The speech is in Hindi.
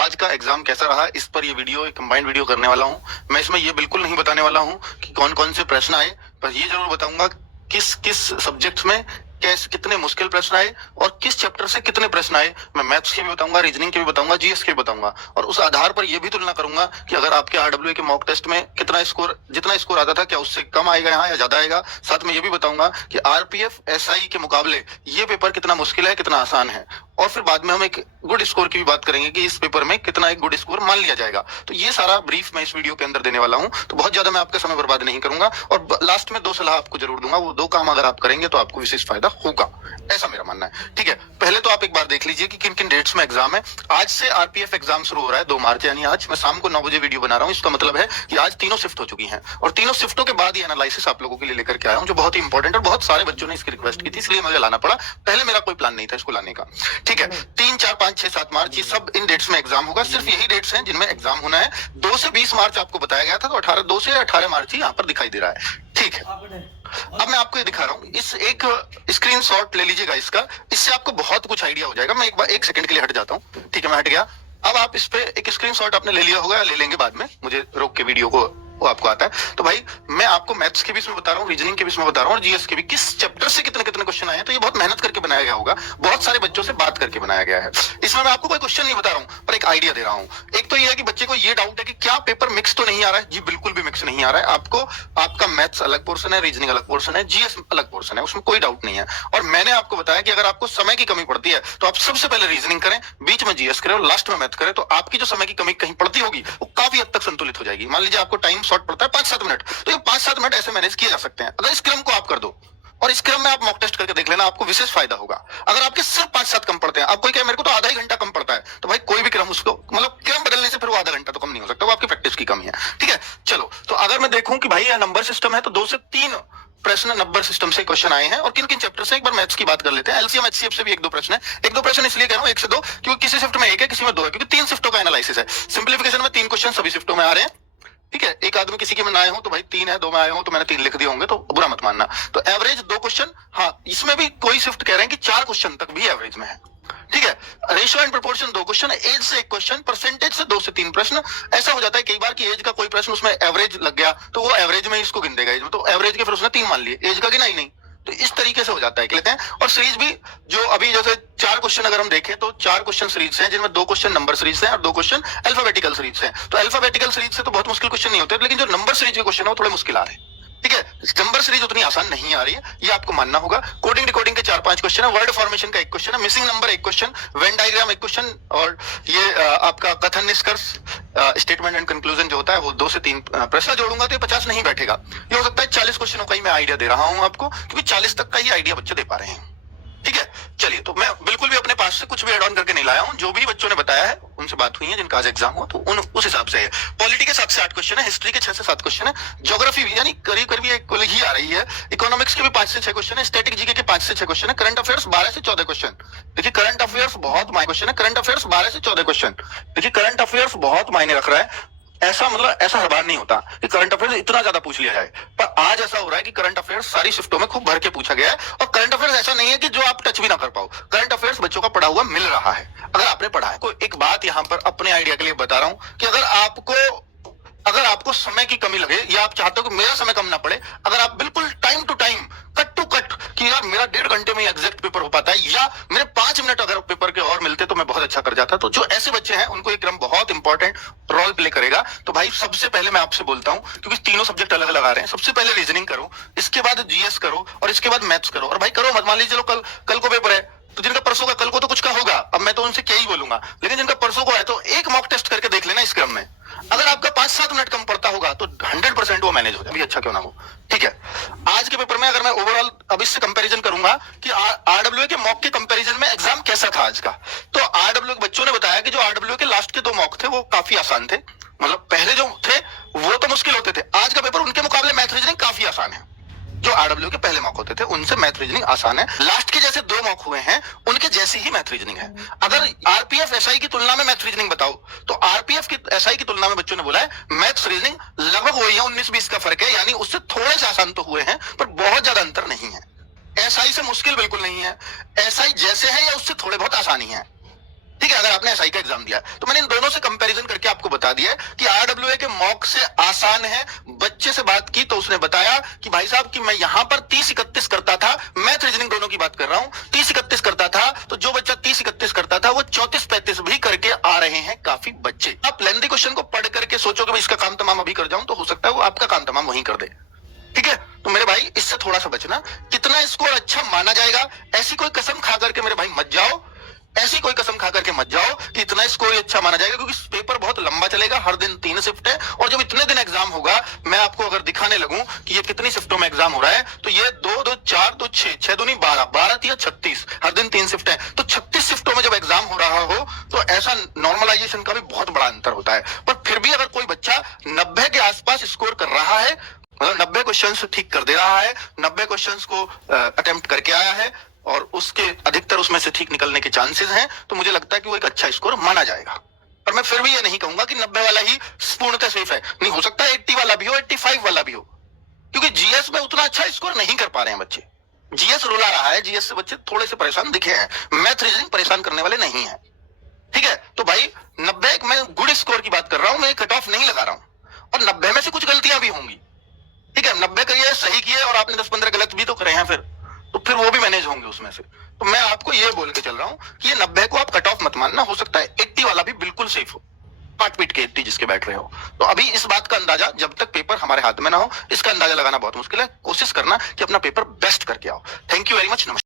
आज का एग्जाम कैसा रहा, इस पर ये वीडियो, एक कंबाइंड वीडियो करने वाला हूँ। मैं इसमें ये बिल्कुल नहीं बताने वाला हूँ कि कौन कौन से प्रश्न आए, पर ये जरूर बताऊंगा किस किस सब्जेक्ट में कैसे कितने मुश्किल प्रश्न आए और किस चैप्टर से कितने प्रश्न आए। मैं मैथ्स के भी बताऊंगा, रीजनिंग के भी बताऊंगा, जीएस के भी बताऊंगा, और उस आधार पर यह भी तुलना करूंगा कि अगर आपके आरडब्ल्यू के मॉक टेस्ट में कितना स्कोर, जितना स्कोर आता था, क्या उससे कम आएगा यहाँ या ज्यादा आएगा। साथ में ये भी बताऊंगा कि आरपीएफ एसआई के मुकाबले ये पेपर कितना मुश्किल है, कितना आसान है। और फिर बाद में हम एक गुड स्कोर की भी बात करेंगे कि इस पेपर में कितना एक गुड स्कोर मान लिया जाएगा। तो ये सारा ब्रीफ मैं इस वीडियो के अंदर देने वाला हूं, तो बहुत ज्यादा मैं आपका समय बर्बाद नहीं करूंगा और लास्ट में 2 सलाह आपको जरूर दूंगा। वो 2 काम अगर आप करेंगे तो आपको विशेष फायदा होगा, ऐसा मेरा मानना है। ठीक है, पहले तो आप एक बार देख लीजिए कि किन किन डेट्स में एग्जाम है। आज से आरपीएफ एग्जाम शुरू हो रहा है, 2 मार्च, यानी आज मैं शाम को 9 बजे वीडियो बना रहा हूँ। इसका मतलब है कि आज तीनों शिफ्ट हो चुकी हैं और तीनों शिफ्टों के बाद ये एनालिसिस आप लोगों के लिए लेकर के आया हूँ, जो बहुत ही इंपॉर्टेंट और बहुत सारे बच्चों ने इसकी रिक्वेस्ट की थी, इसलिए मुझे लाना पड़ा। पहले मेरा कोई प्लान नहीं था इसको लाने का। ठीक है, 3, 4, 5, 6, 7 मार्च ये सब इन डेट्स में एग्जाम होगा। सिर्फ यही डेट्स हैं जिनमें एग्जाम होना है। 2 से 20 मार्च आपको बताया गया था, तो 2 से 18 मार्च ही यहाँ पर दिखाई दे रहा है। ठीक है, अब मैं आपको ये दिखा रहा हूँ, इस एक स्क्रीनशॉट ले लीजिएगा इसका, इससे आपको बहुत कुछ आइडिया हो जाएगा। मैं एक बार 1 सेकंड के लिए हट जाता हूँ। ठीक है, मैं हट गया। अब आप इस पे एक स्क्रीनशॉट आपने ले लिया होगा या ले लेंगे बाद में, मुझे रोक के वीडियो को वो आपको आता है। तो भाई मैं आपको मैथ्स के भी इसमें बता रहा हूँ, रीजनिंग के भी इसमें बता रहा हूँ और जीएस के भी, किस चैप्टर से कितने कितने क्वेश्चन आए हैं। तो ये बहुत मेहनत करके बनाया गया होगा, बहुत सारे बच्चों से बात करके बनाया गया है। इसमें मैं आपको कोई क्वेश्चन नहीं बता रहा हूँ, पर एक आइडिया दे रहा हूँ। एक तो ये है कि बच्चे को ये डाउट है कि क्या पेपर मिक्स तो नहीं आ रहा है। जी बिल्कुल भी मिक्स नहीं आ रहा है। आपको आपका मैथ्स अलग पोर्सन है, रीजनिंग अलग पोर्सन है, जीएस अलग पोर्सन है, उसमें कोई डाउट नहीं है। और मैंने आपको बताया कि अगर आपको समय की कमी पड़ती है तो आप सबसे पहले रीजनिंग करें, बीच में जीएस करें और लास्ट में मैथ करें। तो आपकी जो समय की कमी कहीं पड़ती होगी वो काफी हद तक संतुलित हो जाएगी। मान लीजिए आपको टाइम शॉर्ट पड़ता है 5-7 मिनट, तो ये 5-7 मिनट ऐसे मैनेज किए जा सकते हैं अगर इस क्रम को आप कर दो। और इस क्रम में आप मॉक टेस्ट करके देख लेना, आपको विशेष फायदा होगा। अगर आपके सिर्फ 5-7 कम पड़ते हैं, आप कोई कहे मेरे को तो आधा ही घंटा कम पड़ता है, तो भाई कोई भी क्रम उसको, मतलब क्रम बदलने से फिर वो आधा घंटा तो कम नहीं हो सकता, वो आपकी प्रैक्टिस की कमी है। ठीक है, चलो, तो अगर मैं देखूं कि भाई यह नंबर सिस्टम है, तो 2 से 3 प्रश्न नंबर सिस्टम से क्वेश्चन आए हैं। और किन किन चैप्टर से, एक बार मैथ्स की बात कर लेते हैं। एलसीएम एचसीएफ से भी 1-2 प्रश्न है। 1-2 प्रश्न इसलिए कह रहा हूं 1 से 2, क्योंकि किसी शिफ्ट में 1 है, किसी में 2 है, क्योंकि 3 शिफ्टों का एनालिसिस है। सिंप्लीफिकेशन में 3 क्वेश्चन सभी शिफ्टों में आ रहे हैं। ठीक है, एक आदमी किसी के में आए हो तो भाई 3 है, 2 में आए हो तो मैंने 3 लिख दिए होंगे, तो बुरा मत मानना। तो एवरेज 2 क्वेश्चन, हाँ इसमें भी कोई शिफ्ट कह रहे हैं कि 4 क्वेश्चन तक भी एवरेज में है। ठीक है, ratio and proportion 2 question, age से 1 क्वेश्चन, परसेंटेज से 2 से 3 प्रश्न। ऐसा हो जाता है कई बार कि एज का कोई प्रश्न उसमें एवरेज लग गया तो वो एवरेज में इसको गिन देगा, तो एवरेज के फिर उसने 3 मान लिए, एज का गिना ही नहीं। तो इस तरीके से हो जाता है कि लेते हैं। और सीरीज भी जो अभी जैसे 4 क्वेश्चन अगर हम देखें तो 4 क्वेश्चन सीरीज से हैं, जिनमें 2 क्वेश्चन नंबर सीरीज से हैं और 2 क्वेश्चन अल्फाबेटिकल सीरीज से हैं। तो अल्फाबेटिकल सीरीज से तो बहुत मुश्किल क्वेश्चन नहीं होते, लेकिन जो नंबर सीरीज के क्वेश्चन है वो थोड़े मुश्किल आ रहे हैं। ठीक है, नंबर सीरीज उतनी आसान नहीं आ रही है, ये आपको मानना होगा। कोडिंग डिकोडिंग के 4-5 क्वेश्चन है, वर्ड फॉर्मेशन का 1 क्वेश्चन है, missing number 1 question, Venn diagram 1 question, और ये आपका कथन निष्कर्ष, स्टेटमेंट एंड कंक्लूजन जो होता है वो 2 से 3 प्रश्न जोड़ूंगा तो ये 50 नहीं बैठेगा। ये हो सकता है 40 क्वेश्चनों का ही मैं आइडिया दे रहा हूं आपको, क्योंकि 40 तक का ही आइडिया बच्चे दे पा रहे हैं। ठीक है, चलिए, तो मैं बिल्कुल भी अपने पास से कुछ भी एड ऑन करके नहीं लाया हूं, जो भी बच्चों ने बताया है उनसे बात हुई है जिनका आज एग्जाम हुआ, तो उस हिसाब से है। पॉलिटी के 7 से 8 क्वेश्चन है, हिस्ट्री के 6 से 7 क्वेश्चन है, ज्योग्राफी भी यानी करीब करीब एक ही आ रही है, इकोनॉमिक्स के भी 5 से 6 क्वेश्चन है, स्टैटिक जीके के 5 से 6 क्वेश्चन है, करंट अफेयर्स 12 से 14 क्वेश्चन। देखिए करंट अफेयर्स बहुत मायने क्वेश्चन है, करंट अफेयर्स 12 से 14 क्वेश्चन। देखिए करंट अफेयर्स बहुत मायने रख रहा है। ऐसा मतलब ऐसा हर बार नहीं होता कि करंट अफेयर्स इतना ज्यादा पूछ लिया जाए, पर आज ऐसा हो रहा है कि करंट अफेयर्स सारी शिफ्टों में खूब भर के पूछा गया है। और करंट अफेयर्स ऐसा नहीं है कि जो आप टच भी ना कर पाओ, करंट अफेयर्स बच्चों का पढ़ा हुआ मिल रहा है अगर आपने पढ़ा है। कोई एक बात यहाँ पर अपने आइडिया के लिए बता रहा हूं कि अगर आपको समय की कमी लगे या आप चाहते हो कि मेरा समय कम ना पड़े, अगर आप बिल्कुल time to time, cut to cut, कि यार मेरा 1.5 घंटे में एग्जैक्ट पेपर हो पाता है या मेरे 5 मिनट अगर पेपर के और मिलते तो मैं बहुत अच्छा कर जाता, तो जो ऐसे बच्चे हैं उनको एक क्रम बहुत इंपॉर्टेंट रोल प्ले करेगा। तो भाई सबसे पहले मैं आपसे बोलता हूं, क्योंकि तीनों सब्जेक्ट अलग अलग आ रहे हैं, सबसे पहले रीजनिंग करो, इसके बाद जीएस करो और इसके बाद मैथ्स करो। और भाई करो मत, मान लीजिए चलो कल को पेपर है, तो जिनका परसों का, कल को तो कुछ का होगा, अब मैं तो उनसे क्या ही बोलूंगा, लेकिन जिनका परसों को है तो एक मॉक टेस्ट करके देख लेना इस क्रम में। अगर आपका 5-7 मिनट कम पड़ता होगा तो 100% वो मैनेज हो जाए, अच्छा क्यों ना हो। ठीक है, आज के पेपर में अगर मैं ओवरऑल अब इससे कंपैरिजन करूंगा कि आरडब्ल्यू के मॉक के कंपैरिजन में एग्जाम कैसा था आज का, तो आरडब्ल्यू के बच्चों ने बताया कि जो आरडब्ल्यू के लास्ट के 2 मॉक थे वो काफी आसान थे। मतलब पहले जो थे वो तो मुश्किल होते थे, आज का पेपर उनके मुकाबले मैथ रीजनिंग काफी आसान है। जो आरडब्ल्यू के पहले मॉक होते थे उनसे मैथ रीजनिंग आसान है। लास्ट के जैसे 2 मॉक हुए हैं उनके जैसी ही मैथ रीजनिंग है। अगर आरपीएफ एसआई की तुलना में मैथ रीजनिंग बताओ तो आरपीएफ की एसआई की तुलना में बच्चों ने बोला है मैथ रीजनिंग लगभग वही है, 19-20 का फर्क है, यानी उससे थोड़े से आसान तो हुए हैं पर बहुत ज्यादा अंतर नहीं है। एसआई से मुश्किल बिल्कुल नहीं है, एसआई जैसे है या उससे थोड़े बहुत आसानी है। ठीक है, अगर आपने एसआई का एग्जाम दिया तो मैंने इन दोनों से कंपैरिजन करके आपको बता दिया है कि आरडब्ल्यूए के मॉक से आसान है। बच्चे से बात की तो उसने बताया कि भाई साहब कि मैं यहां पर 30-31 करता था, मैथ रीजनिंग दोनों की बात कर रहा हूं, 30-31 करता था, तो जो बच्चा 30-31 करता था वो 34-35 भी करके आ रहे हैं काफी बच्चे। आप लेंथी क्वेश्चन को पढ़ करके सोचोगे इसका काम तमाम अभी कर जाऊं, तो हो सकता है वो आपका काम तमाम वहीं कर दे। ठीक है, तो मेरे भाई इससे थोड़ा सा बचना। कितना स्कोर अच्छा माना जाएगा, ऐसी कोई कसम खा करके मेरे भाई मत जाओ, ऐसी कोई कसम खा करके मत जाओ कि इतना स्कोर अच्छा माना जाएगा, क्योंकि पेपर बहुत लंबा चलेगा, हर दिन 3 शिफ्ट है, और जब इतने दिन एग्जाम होगा, मैं आपको अगर दिखाने लगूं कि ये कितनी शिफ्टों में एग्जाम हो रहा है, तो ये 2 2 4 2 6 6 दूनी 12 12 3 36, हर दिन 3 शिफ्ट है, तो 36 शिफ्टों में जब एग्जाम हो रहा हो तो ऐसा नॉर्मलाइजेशन का भी बहुत बड़ा अंतर होता है। पर फिर भी अगर कोई बच्चा 90 के आसपास स्कोर कर रहा है, मतलब 90 क्वेश्चन ठीक कर दे रहा है, 90 क्वेश्चन को अटेम्प्ट करके आया है और उसके अधिकतर उसमें से ठीक निकलने के चांसेस हैं, तो मुझे लगता है कि वो एक अच्छा स्कोर माना जाएगा। पर मैं फिर भी ये नहीं कहूंगा कि 90 वाला ही पूर्णतः सेफ है, नहीं हो सकता 80 वाला भी हो, 85 वाला भी हो, क्योंकि जीएस में उतना अच्छा स्कोर नहीं कर पा रहे हैं बच्चे। जीएस रुला रहा है, जीएस से बच्चे थोड़े से परेशान दिखे हैं, मैथ रीजनिंग परेशान करने वाले नहीं है। ठीक है, तो भाई 90 मैं गुड स्कोर की बात कर रहा हूं, मैं कट ऑफ नहीं लगा रहा हूं, और 90 में से कुछ गलतियां भी होंगी। ठीक है, 90 करिए सही किए और आपने 10-15 गलत भी तो करे हैं, फिर वो भी मैनेज होंगे उसमें से। तो मैं आपको ये बोल के चल रहा हूं कि ये 90 को आप कट ऑफ मत मानना, हो सकता है 80 वाला भी बिल्कुल सेफ हो, पाट पीट के 80 जिसके बैठ रहे हो। तो अभी इस बात का अंदाजा, जब तक पेपर हमारे हाथ में ना हो, इसका अंदाजा लगाना बहुत मुश्किल है। कोशिश करना कि अपना पेपर बेस्ट करके आओ। थैंक यू वेरी मच, नमस्कार।